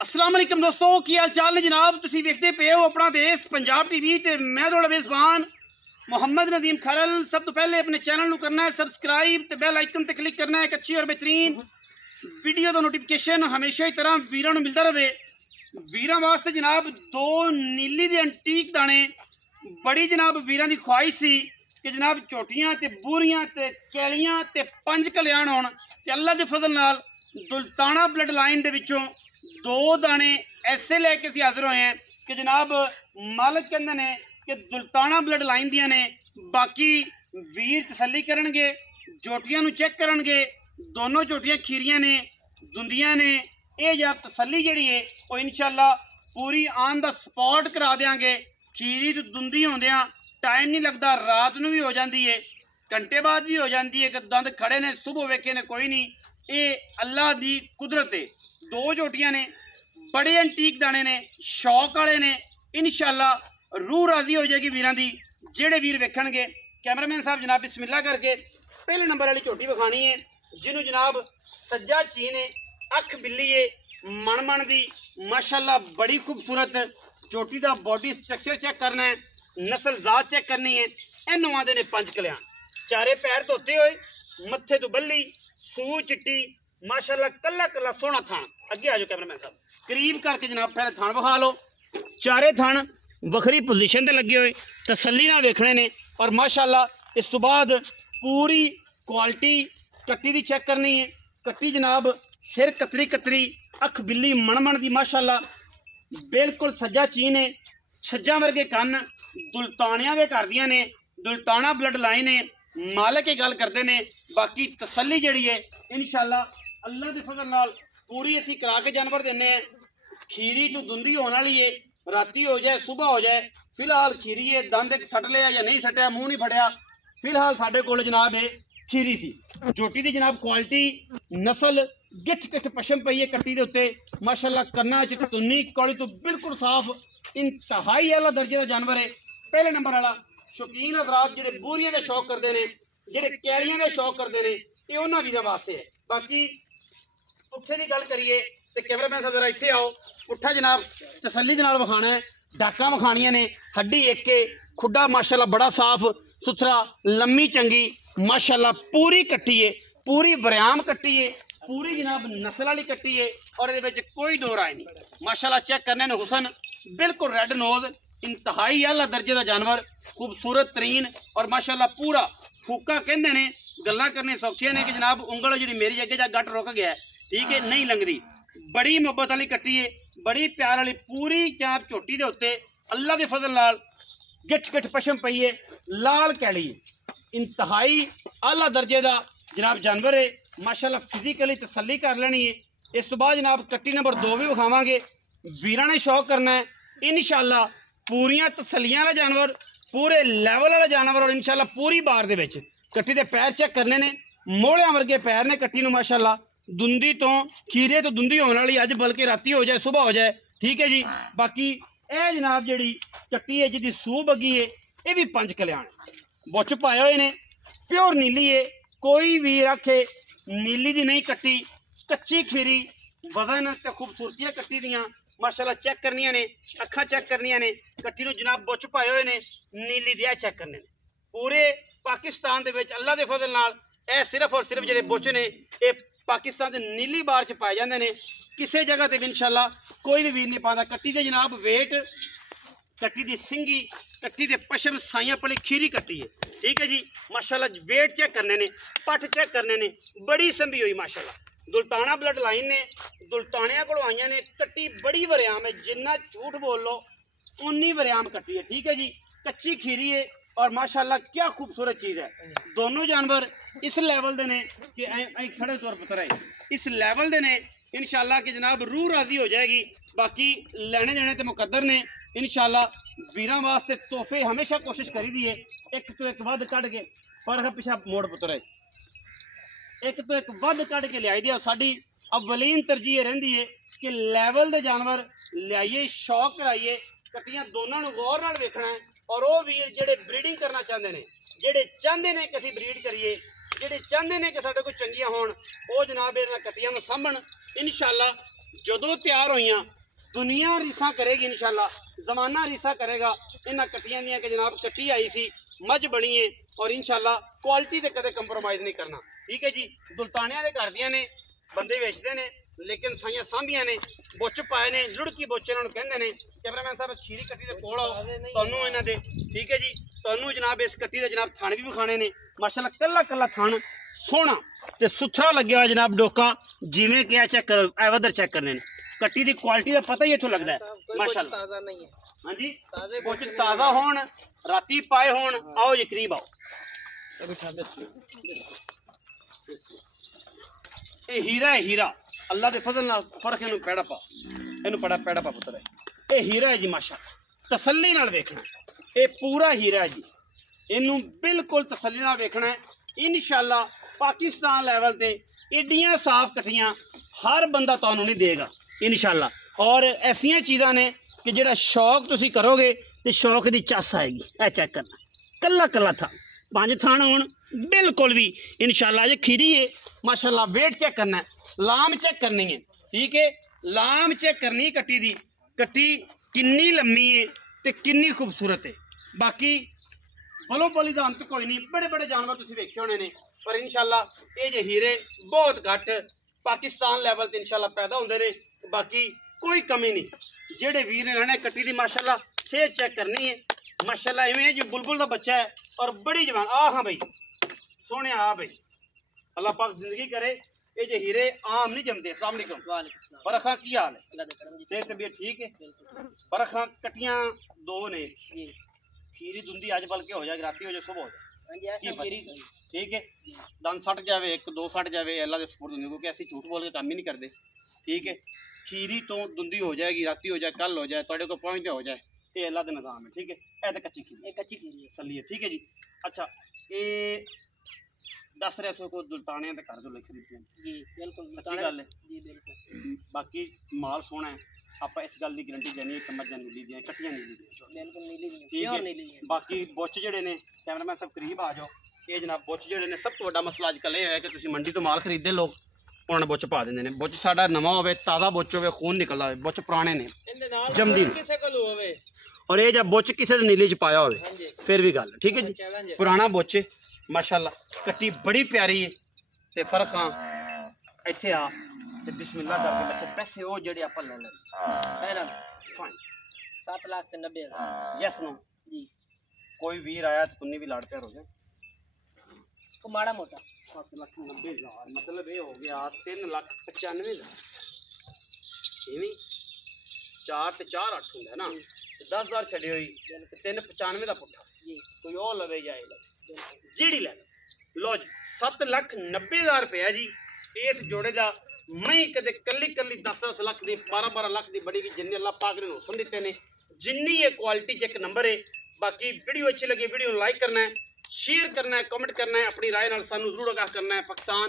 अस्सलाम वालेकुम दोस्तों, की हाल चाल ने जनाब। तुसीं वेखदे पे हो अपना देश पंजाब टीवी ते मैं थोड़ा मेज़बान मोहम्मद नदीम खरल। सब तो पहले अपने चैनल को करना है सबसक्राइब ते बैल आइकन ते क्लिक करना है। एक अच्छी और बेहतरीन वीडियो का नोटिफिकेशन हमेशा की तरह वीरां नूं मिलता रहे। वीरां वास्ते जनाब दो नीली दे एंटीक दाने बड़ी जनाब वीरां दी ख्वाहिश सी कि जनाब झोटियां ते बूरियां ते कैलियां ते पंज कल्याण होण ते अल्लाह दे फजल नाल दुल्ताना ब्लड लाइन दे विचों दो दाने ऐसे लैके असीं हाजिर होए हैं कि जनाब मालिक कहंदे ने कि दुल्ताना ब्लड लाइन दियां ने। बाकी वीर तसल्ली करनगे, झोटियां नूं चैक करनगे, दोनों झोटियां खीरियां ने, दुंदियां ने। ये जब तसल्ली जिहड़ी है वो इंशाअल्लाह पूरी आन दा स्पॉट करा देंगे। खीरी तो दुंदी होंदियां टाइम नहीं लगता, रात नूं भी हो जाती है, घंटे बाद भी हो जाती है कि दंद खड़े ने सुबह वेखे ने कोई नहीं। ये अल्लाह दी कुदरत है। दो झोटियां ने बड़े एंटीक दाने ने, शौक वाले ने। इंशाअल्लाह रूह राजी हो जाएगी वीरां दी जेड़े वीर वेखणगे। कैमरामैन साहब जनाब बिस्मिल्लाह करके पहले नंबर वाली झोटी विखानी है जिन्हों जनाब सज्जा चीन है, अख बिल्ली है, मन दी माशाअल्लाह बड़ी खूबसूरत झोटी का बॉडी स्ट्रक्चर चेक करना है, नस्ल जात चेक करनी है। इन्हों आदे ने पंज कल्याण, चारे पैर धोते हुए, मत्थे तो बल्ली, सूह चिट्टी, माशाअल्लाह कला कला सोहना थान। अगे आ जाओ कैमरामैन साहब, करीब करके जनाब पहले थान विखा लो। चारे थान वखरी पोजीशन ते लगे हुए तसल्ली नाल वेखने ने। और माशाअल्लाह इस तो बाद पूरी क्वालिटी कट्टी दी चेक करनी है। कट्टी जनाब सिर कतरी कतरी, अख बिल्ली मन दी माशाअल्लाह बिल्कुल सज्जा चीन है, छज्जा वर्गे कन, दुल्तानिया दे घर दियां ने, दुल्ताना ब्लड लाइन है। मालिक की गल करते हैं। बाकी तसल्ली जिहड़ी है इंशाअल्लाह अल्लाह के फजल नाल पूरी असीं करा के जानवर देने हैं। खीरी तो दुंदी होने वाली है, राती हो जाए सुबह हो जाए। फिलहाल खीरी है, दंद एक सट लिया या नहीं सटिया, मूँह नहीं फड़िया। फिलहाल साढ़े कोल जनाब है खीरी सी झोटी की जनाब क्वालिटी नस्ल गिठ गिठ पशम पई है कट्टी के उत्ते माशाअल्लाह। कन्ना च तुन्नी कौली तो बिल्कुल साफ, इंतहाई आला दर्जे का जानवर है। पहले नंबर वाला शौकीन हजरात जेडे बूरियां के शौक करते हैं, जेडे कैलियां के शौक करते हैं, ये उन्होंने वीरों वास्ते है। बाकी पुट्ठे की गल करिए तो कैमरामैन साहब जरा इत्थे आओ। पुट्ठा जनाब तसल्ली दे नाल विखाना है, डाका विखानियां ने, हड्डी एक के, खुड्डा माशाअल्लाह बड़ा साफ सुथरा, लम्मी चंगी माशाअल्लाह पूरी कट्टी है, पूरी बरियाम कट्टी है, पूरी जनाब नस्ल वाली कट्टी है। और ये कोई दो राय नहीं माशाअल्लाह। चेक करने ने हुसन बिल्कुल रेड नोज, इंतहाई आला दर्जे का जानवर, खूबसूरत तरीन। और माशाअल्लाह पूरा फूका कहते हैं, गल्लां करने सौखियां ने कि जनाब उंगल जी मेरी अगे जा गट रुक गया है, ठीक है, नहीं लंघदी। बड़ी मुहब्बत वाली कट्टी है, बड़ी प्यार वाली पूरी चाप झोटी के उत्ते अल्लाह के फजल नाल गिठ गिठ पशम पई है, लाल कैली इंतहाई आला दर्जे का जनाब जानवर है माशाअल्लाह। फिजिकली तसल्ली कर लेनी है। इस तो बाद जनाब कट्टी नंबर 2 भी विखावांगे। वीरां ने शौक करना है इंशाअल्लाह पूरियां तसल्लियां वाला जानवर, पूरे लैवल वाला जानवर। और इंशाअल्लाह पूरी बार दे विच कट्टी दे पैर चेक करने ने, मोहलियां वर्गे पैर ने कट्टी नूं माशाअल्लाह। दुंदी तो खीरे तो दुंदी होने वाली, अज बल्कि राती हो जाए सुबह हो जाए, ठीक है जी। बाकी यह जनाब जी कट्टी है जिसकी सूह बगी है, ये भी पंज कल्याण बुच पाए हुए ने, प्योर नीली है। कोई भी आखे नीली दी नहीं कट्टी, कच्ची खीरी, वजन ते खूबसूरतियां कट्टी दियां माशाअल्लाह चेक करनियां ने, अखा चेक करनियां ने। कट्टी नूं जनाब बुच पाए हुए ने, नीली दिया चेक करने ने। पूरे पाकिस्तान दे विच अल्लाह दे फजल नाल यह सिर्फ और सिर्फ जिहड़े बुच ने ये पाकिस्तान के नीली बार च पाए जाते हैं। किसी जगह पर भी इंशाअल्लाह कोई भी वीर नहीं पाता। कट्टी के जनाब वेट, कट्टी की सिंगी, कट्टी के पशम साइयां पली खीरी कट्टी है, ठीक है जी माशाअल्लाह। वेट चेक करने ने, पट चेक करने ने, बड़ी संभी हुई माशाअल्लाह। दुल्ताना ब्लड लाइन ने, दुल्तानिया को आईयां ने। कट्टी बड़ी वरियाम है, जिन्ना झूठ बोल लो उन्नी वरियाम कट्टी है, ठीक है जी। कच्ची खीरी है और माशाअल्लाह क्या खूबसूरत चीज़ है। दोनों जानवर इस लैवल दे ने कि खड़े तौर पर है, इस लैवल दे ने इंशाअल्लाह कि जनाब रूह राजी हो जाएगी। बाकी लेने देने तो मुकद्दर ने इंशाअल्लाह। वीरां वास्ते तोहफे हमेशा कोशिश करी दी है, एक तो एक वध कढ़ के पर पिछा मोड़ पुत्र है, एक तो एक वध कढ़ के लियाई दी। साडी अवलीन तरजीह रहिंदी है कि लैवल दे जानवर लियाइए, शौक कराइए। कट्टियां दोनों नूं गौर नाल वेखना है। और वो वीर जेडे ब्रीडिंग करना चाहते हैं, जेडे चाहते हैं कि असीं ब्रीड करिए, जेडे चाहते हैं कि साडे कोल चंगियां होण, वो जनाब इन्हां कट्टियां नूं सामभण इंशाअल्लाह। ਜਦੋਂ ਤਿਆਰ ਹੋਈਆਂ ਦੁਨੀਆ ਰੀਸਾਂ ਕਰੇਗੀ ਇਨਸ਼ਾਅੱਲਾ, ਜ਼ਮਾਨਾ ਰੀਸਾਂ ਕਰੇਗਾ ਇਹਨਾਂ ਕੱਟੀਆਂ ਦੀਆਂ ਕਿ ਜਨਾਬ ਕੱਟੀ ਆਈ ਸੀ, ਮੱਝ ਬਣੀ ਹੈ ਔਰ ਇਨਸ਼ਾਅੱਲਾ ਕੁਆਲਿਟੀ ਤੇ ਕਦੇ ਕੰਪਰੋਮਾਈਜ਼ ਨਹੀਂ ਕਰਨਾ। ਠੀਕ ਹੈ ਜੀ। ਦੁਲਤਾਨਿਆਂ ਦੇ ਘਰ ਦੀਆਂ ਨੇ, ਬੰਦੇ ਵੇਚਦੇ ਨੇ ਲੇਕਿਨ ਸਾਈਆਂ ਸਾਂਭੀਆਂ ਨੇ, ਬੁੱਚ ਪਾਏ ਨੇ, ਲੁੜਕੀ ਬੁੱਚ ਇਹਨਾਂ ਨੂੰ ਕਹਿੰਦੇ ਨੇ। ਕੈਮਰਾਮੈਨ ਸਾਹਿਬ ਖੀਰੀ ਕੱਟੀ ਦੇ ਕੋਲ ਆਓ, ਤੁਹਾਨੂੰ ਇਹਨਾਂ ਦੇ ਠੀਕ ਹੈ ਜੀ, ਤੁਹਾਨੂੰ ਜਨਾਬ ਇਸ ਕੱਟੀ ਦੇ ਜਨਾਬ ਥਣ ਵੀ ਵਿਖਾਣੇ ਨੇ। ਮਾਸ਼ਾਅੱਲਾ ਕੱਲਾ ਕੱਲਾ ਥਣ ਸੋਹਣਾ ਤੇ ਸੁਥਰਾ ਲੱਗਿਆ ਹੋਇਆ ਜਨਾਬ, ਡੋਕਾ ਜਿਵੇਂ ਕਿ ਆ ਚੈੱਕ ਕਰੋ, ਐ ਵਦਰ ਚੈੱਕ ਕਰਨੇ ਨੇ। ਕੱਟੀ ਦੀ ਕੁਆਲਿਟੀ ਦਾ ਪਤਾ ਹੀ ਇੱਥੋਂ ਲੱਗਦਾ ਹੈ ਮਾਸ਼ਾਅੱਲਾ। ਤਾਜ਼ਾ ਨਹੀਂ ਹੈ ਹਾਂਜੀ, ਕੁਝ ਤਾਜ਼ਾ ਹੋਣ, ਰਾਤੀ ਪਾਏ ਹੋਣ। ਆਓ ਜੀ ਕਰੀਬ ਆਓ। ਇਹ ਹੀਰਾ ਹੈ, ਹੀਰਾ ਅੱਲਾ ਦੇ ਫਜ਼ਲ ਨਾਲ। ਫਰਕ ਇਹਨੂੰ ਪੈੜਾ ਪਾ, ਇਹਨੂੰ ਪੈੜਾ ਪਾ ਪੁੱਤਰ ਹੈ। ਇਹ ਹੀਰਾ ਹੈ ਜੀ ਮਾਸ਼ਾਅੱਲਾ, ਤਸੱਲੀ ਨਾਲ ਵੇਖਣਾ। ਇਹ ਪੂਰਾ ਹੀਰਾ ਹੈ ਜੀ, ਇਹਨੂੰ ਬਿਲਕੁਲ ਤਸੱਲੀ ਨਾਲ ਵੇਖਣਾ ਹੈ। ਇਨਸ਼ਾਅੱਲਾ ਪਾਕਿਸਤਾਨ ਲੈਵਲ ਤੇ ਏਡੀਆਂ ਸਾਫ਼ ਕੱਟੀਆਂ ਹਰ ਬੰਦਾ ਤੁਹਾਨੂੰ ਨਹੀਂ ਦੇਗਾ ਇਨਸ਼ਾਅੱਲਾ। ਔਰ ਐਸੀਆਂ ਚੀਜ਼ਾਂ ਨੇ ਕਿ ਜਿਹੜਾ ਸ਼ੌਕ ਤੁਸੀਂ ਕਰੋਗੇ ਤੇ ਸ਼ੌਕ ਦੀ ਚੱਸ ਆਏਗੀ। ਇਹ ਚੈੱਕ ਕਰਨਾ, ਕੱਲਾ ਕੱਲਾ ਥਾਂ, 5 ਥਾਣ ਹੋਣ ਬਿਲਕੁਲ ਵੀ ਇਨਸ਼ਾਅੱਲਾ। ਇਹ ਖੀਰੀ ਹੈ माशाल्लाह। वेट चेक करना है, लाम चेक करनी है। ठीक है, लाम चेक करनी है कट्टी दी, कट्टी किन्नी लम्मी है ते किन्नी खूबसूरत है। बाकी बोलो बोली का अंत कोई नहीं, बड़े बड़े जानवर तुसीं वेखे होने ने, पर इंशाअल्लाह ये जे हीरे बहुत घट पाकिस्तान लैवल ते इंशाअल्लाह पैदा होंदे ने। बाकी कोई कमी नहीं। जेड़े वीर ने लेने कट्टी दी माशाअल्लाह सेहत चेक करनी है माशाअल्लाह। इवें जो बुलबुल का बच्चा है और बड़ी जवान। हाँ भाई सोने आ भाई, अल्लाह पाक जिंदगी करे। ये जो हीरे आम नहीं जमते। अस्सलाम वालेकुम। फरखा की हाल है? सेहत तबीयत ठीक है? फरखा कटियां दो ने, खीरी दुंदी अज बल्कि हो जाएगी, राती हो जाए, सुबह हो जाए। ठीक है, दंद सट जाए, 1-2 सट जाए, अल्लाह के सुपुर्द होंगे, क्योंकि ऐसी झूठ बोल के काम ही नहीं करते। ठीक है, खीरी तो दुंदी हो जाएगी, राती हो जाए, कल हो जाए, थोड़े को पहुँचते हो जाए, ये अल्लाह का निज़ाम है। ठीक है, ये तो कच्ची खीरी है, सली है। ठीक है जी। अच्छा, ये दस रहे थे को दुल्ताने ते घर जो लिख खरीदते हैं जी, बिल्कुल अच्छी गल है जी, बिल्कुल। बाकी माल सोना है, आप इस गल की गारंटी देनी है, समझ नीली दी कट्टियां नीली दी बिल्कुल नीली दी। ठीक है, बाकी बुच जेडे ने, कैमरामैन सब करीब आ जाओ। ये जनाब बुच जेडे ने, सब तो बड़ा मसला अजकल ये है कि तुसीं मंडी तो माल खरीदते लोग, उन्होंने बुच पा देंगे ने। बुच साडा नवा होवे, ताज़ा बुच होवे, खून निकलदा होवे, बुच पुराने ने जमदी नहीं। और ये जब बुच किसी नीली च पाया होवे फिर भी गल ठीक है जी। पुराना बुच माशाअल्लाह, कट्टी बड़ी प्यारी है। ते फर्क हाँ इत्थे आ ते बिस्मिल्लाह करके अच्छा पैसे वो जेडे आप ले लें पहला फाइन 7,90,000। यस नो जी। कोई वीर आया तो उन्नी भी लाड़ प्यार हो जाए तो माड़ा मोटा 7,90,000 मतलब ये हो गया 3,95,000। इवें 4 ते 4 8 होंगे ना, 10,000 छड़ी हुई 3,95 का पुट्ठा कोई और लवे जाएगा जीड़ी ले लो जी। 7,90,000 रुपया जी इस जोड़े का। मैं कदे कली 10-10 लाख की 12-12 लाख की बड़ी जिन्नी अल्लाह पाक ने हुसन दिते ने, जिन्नी ये क्वालिटी चेक नंबर है। बाकी वीडियो अच्छी लगी वीडियो लाइक करना है, शेयर करना है, कमेंट करना है, अपनी राय नाल सानू जरूर आगाह करना है। पाकिस्तान